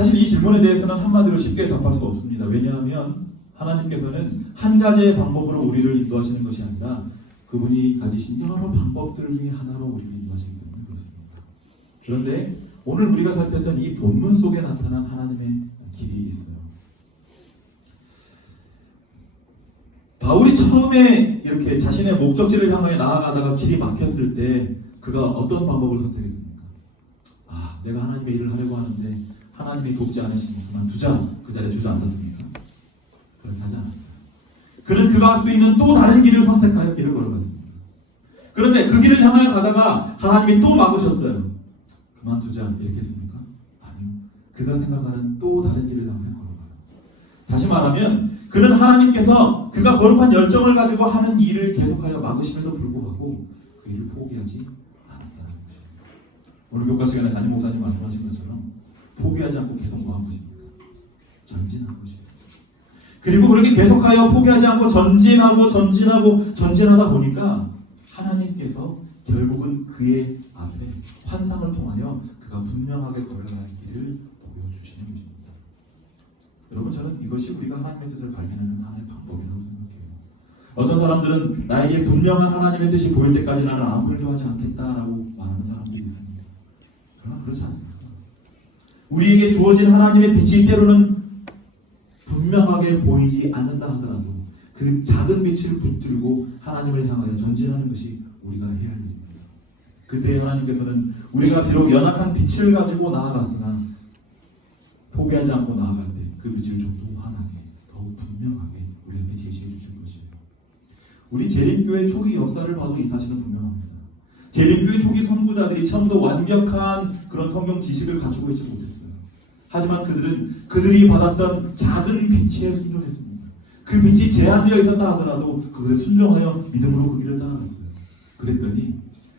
사실 이 질문에 대해서는 한마디로 쉽게 답할 수 없습니다. 왜냐하면 하나님께서는 한 가지의 방법으로 우리를 인도하시는 것이 아니라 그분이 가지신 여러 방법들 중에 하나로 우리를 인도하시기 때문에 그렇습니다. 그런데 오늘 우리가 살폈던 이 본문 속에 나타난 하나님의 길이 있어요. 바울이 처음에 이렇게 자신의 목적지를 향해 나아가다가 길이 막혔을 때 그가 어떤 방법을 선택했습니까? 내가 하나님의 일을 하려고 하는데 하나님이 돕지 않으시니 그만두자. 그 자리에 주저앉았습니까? 그렇게 하지 않았어요. 그는 그가 할 수 있는 또 다른 길을 선택하여 길을 걸어갔습니다. 그런데 그 길을 향하여 가다가 하나님이 또 막으셨어요. 그만두자 이렇게 했습니까? 아니요. 그가 생각하는 또 다른 길을 향해 걸어가요. 다시 말하면 그는 하나님께서 그가 거룩한 열정을 가지고 하는 일을 계속하여 막으심에도 불구하고 그 일을 포기하지 않았다는 것입니다. 오늘 교과 시간에 담임 목사님 말씀하신 것처럼 포기하지 않고 계속 뭐한 것입니까? 전진한 것입니다. 그리고 그렇게 계속하여 포기하지 않고 전진하다 보니까 하나님께서 결국은 그의 앞에 환상을 통하여 그가 분명하게 걸어갈 길을 보여주시는 것입니다. 여러분, 저는 이것이 우리가 하나님의 뜻을 발견하는 하나의 방법이라고 생각해요. 어떤 사람들은 나에게 분명한 하나님의 뜻이 보일 때까지 나는 아무 일도 하지 않겠다라고 말하는 사람들이 있습니다. 그러나 그렇지 않습니다. 우리에게 주어진 하나님의 빛이 때로는 분명하게 보이지 않는다 하더라도 그 작은 빛을 붙들고 하나님을 향하여 전진하는 것이 우리가 해야 할 일입니다. 그때 하나님께서는 우리가 비록 연약한 빛을 가지고 나아갔으나 포기하지 않고 나아갈 때 그 빛을 좀 더 환하게, 더욱 분명하게 우리에게 제시해 주실 것이에요. 우리 재림교회 초기 역사를 봐도 이 사실은 분명합니다. 재림교회 초기 선구자들이 처음부터 완벽한 그런 성경 지식을 가지고 있지 못했어요. 하지만 그들이 받았던 작은 빛에 순종했습니다. 그 빛이 제한되어 있었다 하더라도 그것에 순종하여 믿음으로 그 길을 따라갔어요. 그랬더니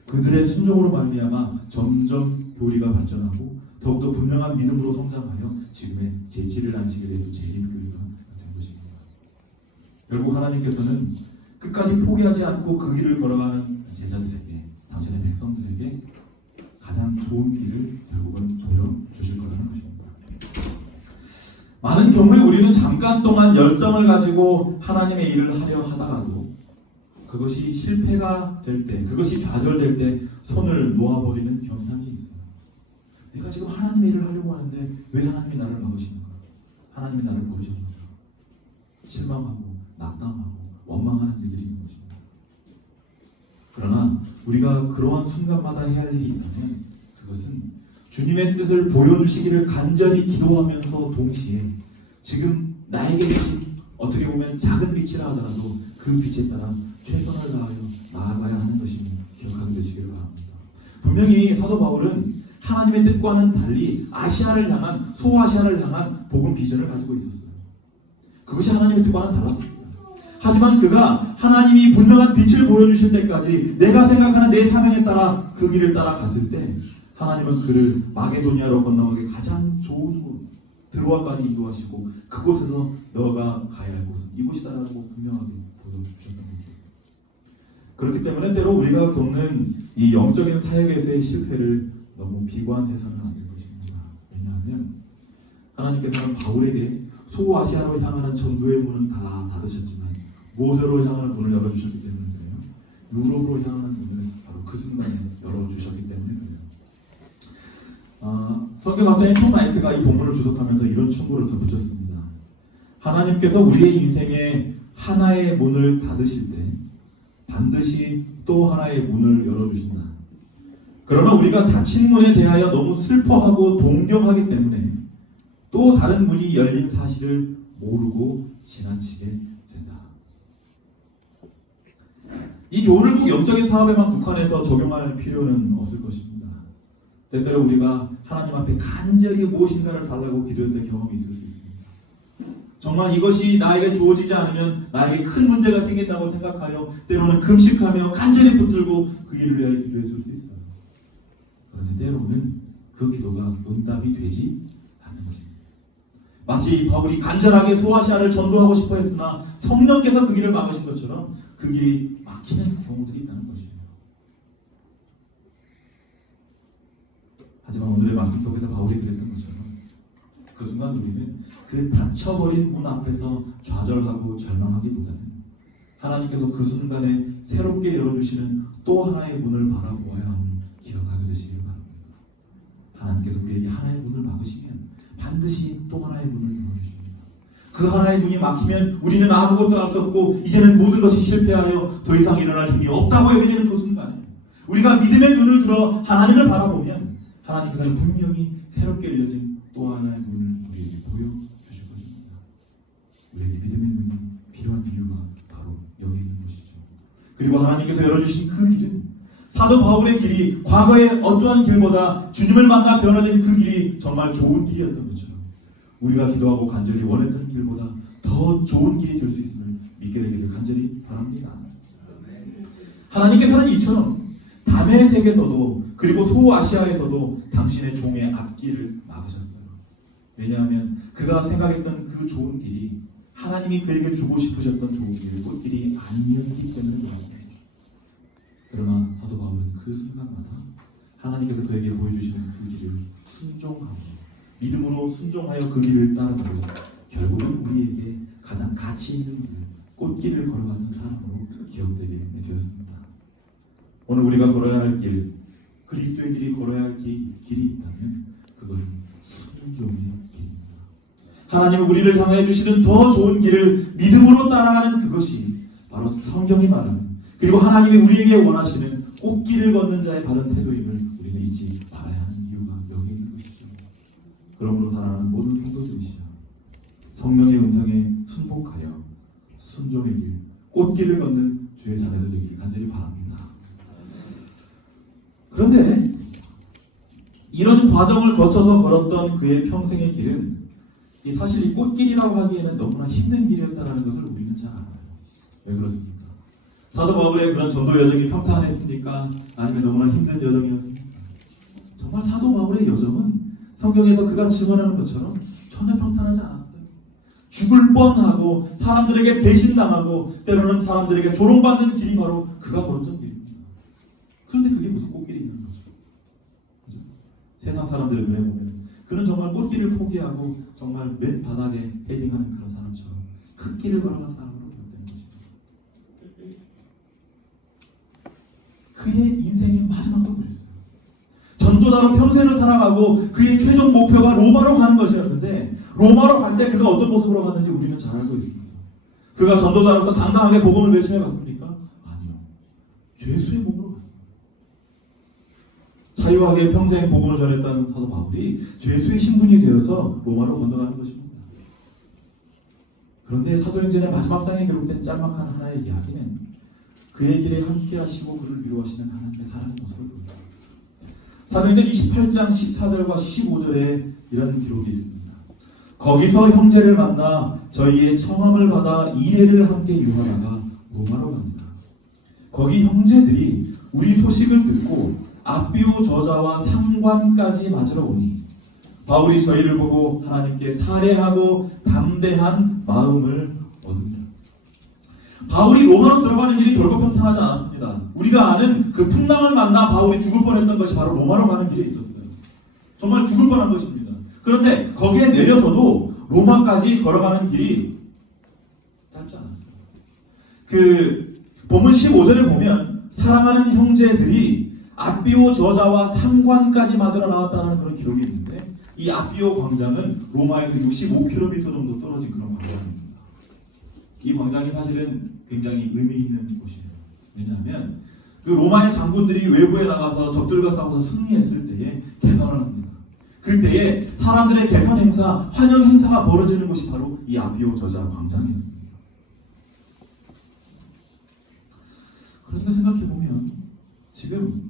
그들의 순종으로 말미암아 점점 교리가 발전하고 더욱더 분명한 믿음으로 성장하여 지금의 제7을 안식에 대해서 재림교회가 된 것입니다. 결국 하나님께서는 끝까지 포기하지 않고 그 길을 걸어가는 제자들에게, 당신의 백성들에게 가장 좋은 길을 결국은 보여주실 거라는 것입니다. 많은 경우에 우리는 잠깐 동안 열정을 가지고 하나님의 일을 하려 하다가도 그것이 실패가 될 때, 그것이 좌절될 때 손을 놓아버리는 경향이 있어요. 내가 지금 하나님의 일을 하려고 하는데 왜 하나님이 나를 막으시는가? 하나님이 나를 버리셨는가? 실망하고 낙담하고 원망하는 일들이 있는 것입니다. 그러나 우리가 그러한 순간마다 해야 할 일이 있다면 그것은 주님의 뜻을 보여주시기를 간절히 기도하면서 동시에 지금 나에게 주신 어떻게 보면 작은 빛이라 하더라도 그 빛에 따라 최선을 다하여 나아가야 하는 것임을 기억하게 되시기를 바랍니다. 분명히 사도 바울은 하나님의 뜻과는 달리 소아시아를 향한 복음 비전을 가지고 있었어요. 그것이 하나님의 뜻과는 달랐습니다. 하지만 그가 하나님이 분명한 빛을 보여주실 때까지 내가 생각하는 내 사명에 따라 그 길을 따라 갔을 때 하나님은 그를 마게도니아로 건너가게 가장 좋은 곳 드로아까지 인도하시고 그곳에서 너가 가야 할 곳은 이곳이다라고 분명하게 보여주셨던 것입니다. 그렇기 때문에 때로 우리가 겪는 이 영적인 사역에서의 실패를 너무 비관해서는 안 될 것입니다. 왜냐하면 하나님께서는 바울에게 소아시아로 향하는 전도의 문은 다 닫으셨지만 모세로 향하는 문을 열어주셨기 때문인데요. 유럽으로 향하는 문을 바로 그 순간에 열어주셨기 때문에 그래요. 성경학자인 톰 라이트가 이 본문을 주석하면서 이런 충고를 덧붙였습니다. 하나님께서 우리의 인생에 하나의 문을 닫으실 때 반드시 또 하나의 문을 열어주신다. 그러나 우리가 닫힌 문에 대하여 너무 슬퍼하고 동경하기 때문에 또 다른 문이 열린 사실을 모르고 지나치게 된다. 이 교훈을 꼭 영적인 사업에만 국한해서 적용할 필요는 없을 것입니다. 때때로 우리가 하나님 앞에 간절히 무엇인가를 달라고 기도했던 경험이 있을 수 있습니다. 정말 이것이 나에게 주어지지 않으면 나에게 큰 문제가 생긴다고 생각하여 때로는 금식하며 간절히 붙들고 그 일을 위하여 기도했을 수 있어요. 그런데 때로는 그 기도가 응답이 되지 않는 것입니다. 마치 바울이 간절하게 소아시아를 전도하고 싶어 했으나 성령께서 그 길을 막으신 것처럼 그 길이 막히는 경우들이 있다는 것입니다. 하지만 오늘의 말씀 속에서 바울이 그랬던 것처럼 그 순간 우리는 그 닫혀버린 문 앞에서 좌절하고 절망하기보다는 하나님께서 그 순간에 새롭게 열어주시는 또 하나의 문을 바라보아야 함을 기억하게 되시길 바랍니다. 하나님께서 우리에게 하나의 문을 막으시면 반드시 또 하나의 문을 열어주십니다. 그 하나의 문이 막히면 우리는 아무것도 할 수 없고 이제는 모든 것이 실패하여 더 이상 일어날 힘이 없다고 여겨지는 그 순간에 우리가 믿음의 눈을 들어 하나님을 바라보면 하나님께서는 분명히 새롭게 열려진 또 하나의 문을 우리에게 보여주실 것입니다. 우리에게 믿음의 눈이 필요한 이유가 바로 여기 있는 것이죠. 그리고 하나님께서 열어주신 그 길은 사도 바울의 길이 과거의 어떠한 길보다 주님을 만나 변화된 그 길이 정말 좋은 길이었던 것처럼 우리가 기도하고 간절히 원했던 길보다 더 좋은 길이 될 수 있음을 믿게 되기를 간절히 바랍니다. 하나님께서는 이처럼 담의 세계에서도 그리고 소아시아에서도 당신의 종의 앞길을 막으셨어요. 왜냐하면 그가 생각했던 그 좋은 길이 하나님이 그에게 주고 싶으셨던 좋은 길, 꽃길이 아니었기 때문에 그렇습니다. 그러나 사도 바울은 그 순간마다 하나님께서 그에게 보여주시는 그 길을 순종하고 믿음으로 순종하여 그 길을 따르고 결국은 우리에게 가장 가치 있는 길, 꽃길을 걸어가는 사람으로 기억되게 되었습니다. 오늘 우리가 걸어야 할 길, 그리스도의 길이 걸어야 할 길이 있다면 그것은 순종의 길입니다. 하나님은 우리를 향해 주시는 더 좋은 길을 믿음으로 따라가는 그것이 바로 성경이 말하는 그리고 하나님이 우리에게 원하시는 꽃길을 걷는 자의 바른 태도임을 우리는 잊지 말아야 하는 이유가 여기 있는 것이죠. 그러므로 사랑하는 모든 성도들이시여 성령의 음성에 순복하여 순종의 길, 꽃길을 걷는 주의 자녀들 되기를 간절히 바랍니다. 그런데 이런 과정을 거쳐서 걸었던 그의 평생의 길은 사실 이 꽃길이라고 하기에는 너무나 힘든 길이었다는 것을 우리는 잘 알아요. 왜 그렇습니까? 사도 바울의 그런 전도 여정이 평탄했습니까? 아니면 너무나 힘든 여정이었습니까? 정말 사도 바울의 여정은 성경에서 그가 증언하는 것처럼 전혀 평탄하지 않았어요. 죽을 뻔하고 사람들에게 배신당하고 때로는 사람들에게 조롱받는 길이 바로 그가 걸었던 길입니다. 그런데 그게 무슨 꽃길이 있는 거죠? 그죠? 세상 사람들의 눈에 보면 그는 정말 꽃길을 포기하고 정말 맨 바닥에 헤딩하는 그런 사람처럼 흙길을 걸어간 사람으로 기억되는 것입니다. 그의 인생의 마지막도 그랬어요. 전도자로 평생을 살아가고 그의 최종 목표가 로마로 가는 것이었는데 로마로 갈 때 그가 어떤 모습으로 갔는지 우리는 잘 알고 있습니다. 그가 전도자로서 당당하게 복음을 외침해 갔습니까? 아니요. 죄수의 몸으로 갔습니다. 자유하게 평생 복음을 전했다는 사도 바울이 죄수의 신분이 되어서 로마로 건너가는 것입니다. 그런데 사도행전의 마지막 장에 기록된 짤막한 하나의 이야기는 그의 길에 함께 하시고 그를 위로하시는 하나님의 사랑의 모습을 보입니다. 사도행전 28장 14절과 15절에 이런 기록이 있습니다. 거기서 형제를 만나 저희의 청함을 받아 이래를 함께 유하다가 로마로 갑니다. 거기 형제들이 우리 소식을 듣고 앞비오 저자와 상관까지 맞으러 오니 바울이 저희를 보고 하나님께 살해하고 담대한 마음을 얻습니다. 바울이 로마로 들어가는 일이 결코 평탄하지 않았습니다. 우리가 아는 그 풍랑을 만나 바울이 죽을 뻔했던 것이 바로 로마로 가는 길에 있었어요. 정말 죽을 뻔한 것입니다. 그런데 거기에 내려서도 로마까지 걸어가는 길이 짧지 않았어요. 그 본문 15절에 보면 사랑하는 형제들이 앞비오 저자와 상관까지 맞으러 나왔다는 그런 기록이 있는데 이 앞비오 광장은 로마에서 65km 정도 떨어진 그런 광장입니다. 이 광장이 사실은 굉장히 의미 있는 곳이에요. 왜냐하면 그 로마의 장군들이 외부에 나가서 적들과 싸워서 승리했을 때에 개선을 합니다. 그때에 사람들의 개선 행사, 환영 행사가 벌어지는 곳이 바로 이 앞비오 저자 광장이었습니다. 그러니까 생각해보면 지금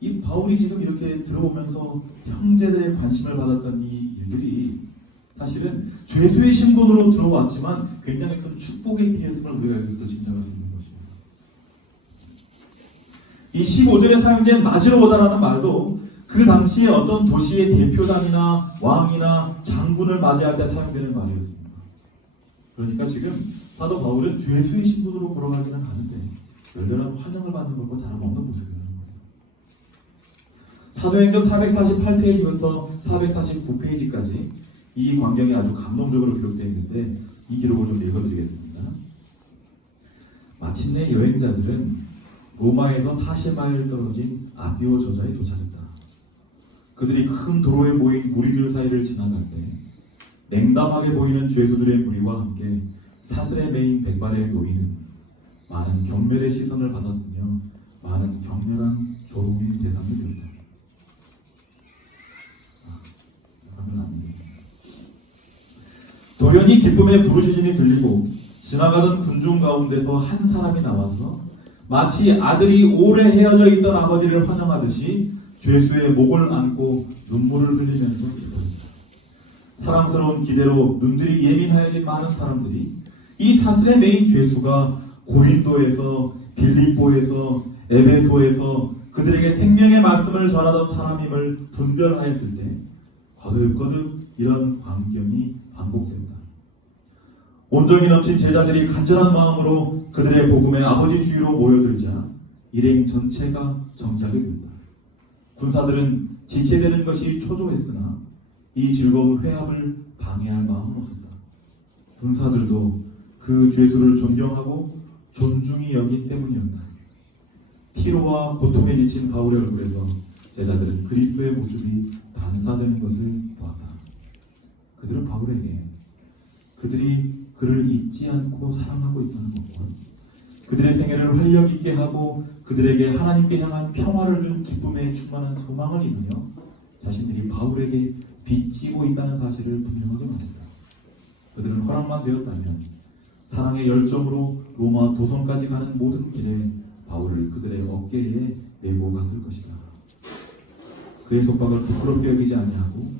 이 바울이 지금 이렇게 들어오면서 형제들의 관심을 받았던 이 일들이 사실은 죄수의 신분으로 들어왔지만 굉장히 큰 축복의 길이었음을 우리가 여기서도 짐작할 수 있는 것입니다. 이 15절에 사용된 맞으러 오다라는 말도 그 당시에 어떤 도시의 대표단이나 왕이나 장군을 맞이할 때 사용되는 말이었습니다. 그러니까 지금 사도 바울은 죄수의 신분으로 걸어가기는 하는데 열렬한 환영을 받는 것과 다름없는 모습이에요. 사도행전 448페이지부터 449페이지까지 이 광경이 아주 감동적으로 기록되어 있는데 이 기록을 좀 읽어드리겠습니다. 마침내 여행자들은 로마에서 40마일 떨어진 아비오 저자에 도착했다. 그들이 큰 도로에 모인 무리들 사이를 지나갈 때 냉담하게 보이는 죄수들의 무리와 함께 사슬에 매인 백발의 노인은 많은 경멸의 시선을 받았으며 많은 격렬한 조롱의 대상이 되었다. 돌연히 기쁨의 부르짖음이 들리고 지나가던 군중 가운데서 한 사람이 나와서 마치 아들이 오래 헤어져 있던 아버지를 환영하듯이 죄수의 목을 안고 눈물을 흘리면서 기도했다. 사랑스러운 기대로 눈들이 예민하여진 많은 사람들이 이 사슬에 매인 죄수가 고린도에서 빌립보에서 에베소에서 그들에게 생명의 말씀을 전하던 사람임을 분별하였을 때 거듭거듭 이런 광경이 반복된다. 온정이 넘친 제자들이 간절한 마음으로 그들의 복음의 아버지 주위로 모여들자 일행 전체가 정착이 된다. 군사들은 지체되는 것이 초조했으나 이 즐거운 회합을 방해할 마음은 없었다. 군사들도 그 죄수를 존경하고 존중히 여긴 때문이었다. 피로와 고통에 지친 바울의 얼굴에서 제자들은 그리스도의 모습이 반사되는 것을 보았다. 그들은 바울에게 그들이 그를 잊지 않고 사랑하고 있다는 것과 그들의 생애를 활력 있게 하고 그들에게 하나님께 향한 평화를 준 기쁨에 충만한 소망을 이루며 자신들이 바울에게 빚지고 있다는 사실을 분명하게 말했다. 그들은 허락만 되었다면 사랑의 열정으로 로마 도성까지 가는 모든 길에 바울을 그들의 어깨에 메고 갔을 것이다. 그의 속박을 부끄럽게 여기지 아니하고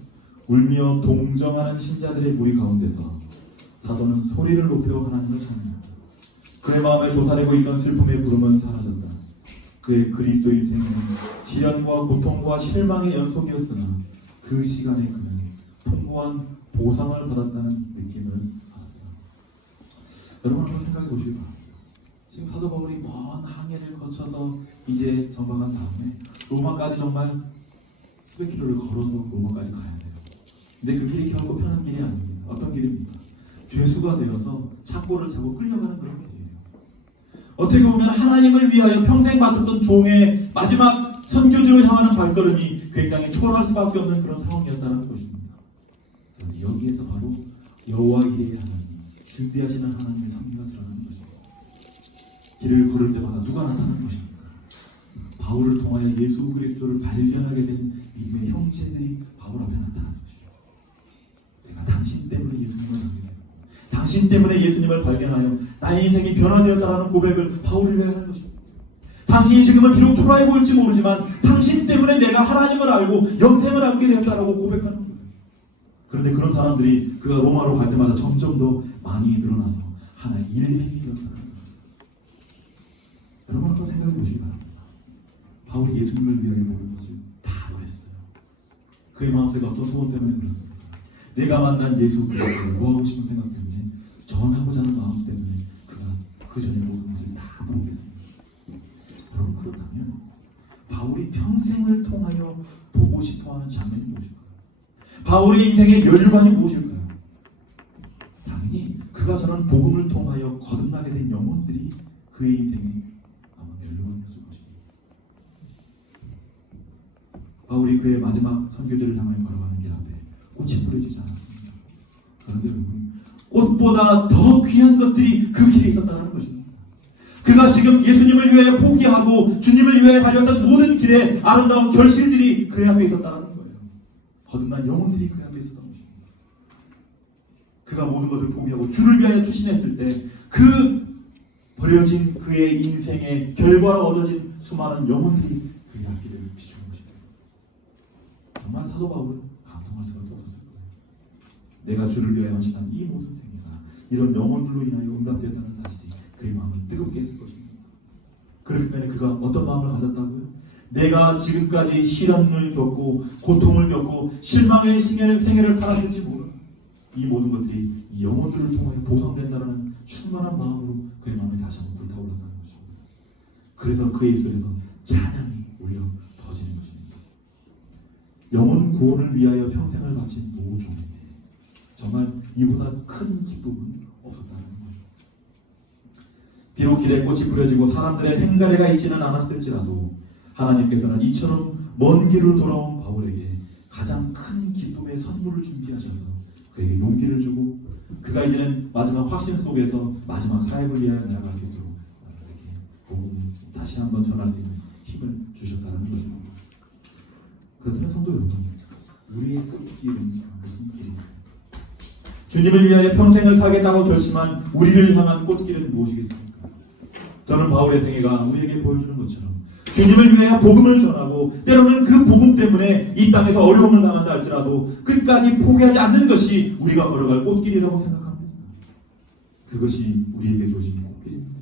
울며 동정하는 신자들의 무리 가운데서 사도는 소리를 높여 하나님을 찬양했다. 그의 마음에 도사리고 있던 슬픔의 부름은 사라졌다. 그의 그리스도인 생애는 시련과 고통과 실망의 연속이었으나 그 시간에 그는 풍부한 보상을 받았다는 느낌을 받았다. 여러분 한번 생각해 보시기 바랍니다. 지금 사도 바울이 먼 항해를 거쳐서 이제 정박한 다음에 로마까지 정말 수백 킬로를 걸어서 로마까지 가야 돼요. 근데 그 길이 결코 편한 길이 아닙니다. 어떤 길입니까? 죄수가 되어서 착고를 차고 끌려가는 그런 길이에요. 어떻게 보면 하나님을 위하여 평생 바쳤던 종의 마지막 선교지로 향하는 발걸음이 굉장히 초라할 수밖에 없는 그런 상황이었다는 것입니다. 여기에서 바로 여호와 이레의 하나님, 준비하시는 하나님의 섭리가 드러나는 것입니다. 길을 걸을 때마다 누가 나타나는 것입니까? 바울을 통하여 예수 그리스도를 발견하게 된 믿음의 형제들이 바울 앞에 나타나는 것입니다. 내가 당신 때문에 예수님을 발견했고 당신 때문에 예수님을 발견하여 나의 인생이 변화되었다라는 고백을 바울이 해야 하는 것입니다. 당신이 지금은 비록 초라해 보일지 모르지만 당신 때문에 내가 하나님을 알고 영생을 얻게 되었다라고 고백하는 거예요. 그런데 그런 사람들이 그가 로마로 갈 때마다 점점 더 많이 늘어나서 하나의 일행이 되었다는 거예요. 여러분 한번 생각해 보시기 바랍니다. 바울이 예수님을 위하여 모든 것을 다 버렸어요. 그의 마음속에 어떤 소원 때문에 그렇습니까? 내가 만난 예수 그리스도를 뭐하고 싶은 생각 때문에 전하고자 하는 마음 때문에 그가 그 전에 모든 것을 다 버리겠습니다. 여러분 그렇다면 바울이 평생을 통하여 보고 싶어하는 장면이 무엇일까요? 바울의 인생의 멸류관이 무엇일까요? 당연히 그가 전한 복음을 통하여 거듭나게 된 영혼들이 그의 인생에 아마 멸류관이었을 것입니다. 바울이 그의 마지막 선교지를 향하여 걸어가는 길 앞에 꽃이 뿌려지지 않았습니다. 그런데 여러분 꽃보다 더 귀한 것들이 그 길에 있었다는 것입니다. 그가 지금 예수님을 위하여 포기하고 주님을 위하여 달렸던 모든 길에 아름다운 결실들이 그 앞에 있었다는 거예요. 거듭난 영혼들이 그 앞에 있었던 것입니다. 그가 모든 것을 포기하고 주를 위하여 추신했을 때 그 버려진 그의 인생의 결과로 얻어진 수많은 영혼들이 그의 앞길을 비추는 것입니다. 정말 사도 바울은 감동할 수밖에 없었을 거예요. 내가 주를 위하여 헌신한 이 모든 생애가 이런 영혼들로 인하여 응답되었다는 사실이 그의 마음을 뜨겁게 했을 것입니다. 그렇기 때문에 그가 어떤 마음을 가졌다고요? 내가 지금까지 시련을 겪고 고통을 겪고 실망의 생애를 살았을지 모르는 이 모든 것들이 이 영혼들을 통하여 보상된다는 충만한 마음으로 그의 마음에 다시 한번 불타올랐다는 것입니다. 그래서 그의 입술에서 찬양이 울려 터지는 것입니다. 영혼 구원을 위하여 평생을 바친 모종인데 정말 이보다 큰 기쁨은 없었다는 거죠. 비록 길에 꽃이 뿌려지고 사람들의 행가래가 있지는 않았을지라도 하나님께서는 이처럼 먼 길을 돌아온 바울에게 가장 큰 기쁨의 선물을 준비하셔서 그에게 용기를 주고 그가 이제는 마지막 확신 속에서 마지막 사역을 위하여 나아갈 수 있도록 이렇게 복음을 다시 한번 전할 수 있는 힘을 주셨다는 것입니다. 그렇다면 성도 여러분, 우리의 꽃길은 무슨 길입니까? 주님을 위하여 평생을 살겠다고 결심한 우리를 향한 꽃길은 무엇이겠습니까? 저는 바울의 생애가 우리에게 보여주는 것처럼 주님을 위하여 복음을 전하고 때로는 그 복음 때문에 이 땅에서 어려움을 당한다 할지라도 끝까지 포기하지 않는 것이 우리가 걸어갈 꽃길이라고 생각합니다. 그것이 우리에게 주어진 꽃길입니다.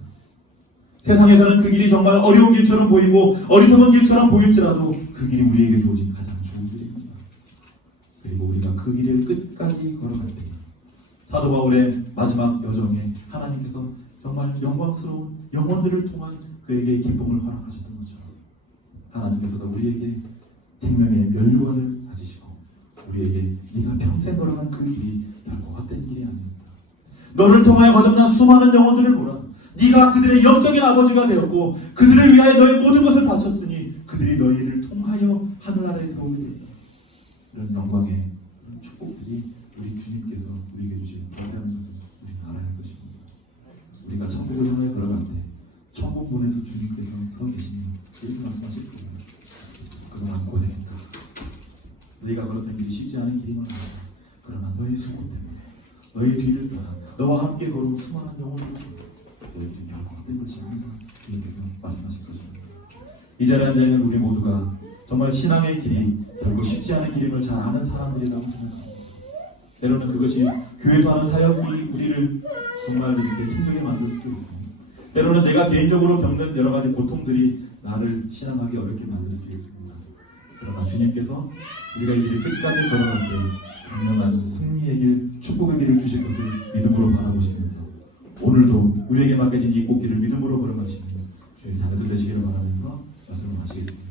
세상에서는 그 길이 정말 어려운 길처럼 보이고 어리석은 길처럼 보일지라도 그 길이 우리에게 주어진 가장 좋은 길입니다. 그리고 우리가 그 길을 끝까지 걸어갈 때 사도 바울의 마지막 여정에 하나님께서 정말 영광스러운 영혼들을 통한 그에게 기쁨을 허락하셨던 것처럼 하나님께서도 우리에게 생명의 면류관을 가지시고 우리에게 네가 평생 걸어간 그 길이 결코 헛된 길이 아닙니다. 너를 통하여 거듭난 수많은 영혼들을 보라. 네가 그들의 영적인 아버지가 되었고 그들을 위하여 너의 모든 것을 바쳤으니 그들이 너희를 통하여 하늘나라에 들어오게 되리라. 이런 영광의 축복들이 우리 주님께서 우리에게 주신 거라는 것을 우리가 알아야 할 것입니다. 우리가 천국을 향해 걸어갈 때 천국 문에서 주님께서 서 계시니 이렇게 말씀하실 겁니다. 그동안 고생했다. 너희가 걸었던 길이 쉽지 않은 길이만 아니다. 그러나 너의 수고 때문에 너의 뒤를 따라 너와 함께 걸은 수많은 영혼들 너희들이 결코 헛된 것이 아니다. 주님께서 말씀하실 것입니다. 이 자리에 앉아있는 우리 모두가 정말 신앙의 길이 결코 쉽지 않은 길임을 잘 아는 사람들이라고 생각합니다. 때로는 그것이 교회에서 하는 사역이 우리를 정말 이렇게 힘들게 만들 수도 있습니다. 때로는 내가 개인적으로 겪는 여러 가지 고통들이 나를 신앙하기 어렵게 만들 수도 있습니다. 그러나 주님께서 우리가 이 길을 끝까지 걸어갈 때 분명한 승리의 길, 축복의 길을 주실 것을 믿음으로 바라보시면서 오늘도 우리에게 맡겨진 이 꽃길을 믿음으로 걸어가시는 주의 자녀들 되시기를 바라면서 말씀을 마치겠습니다.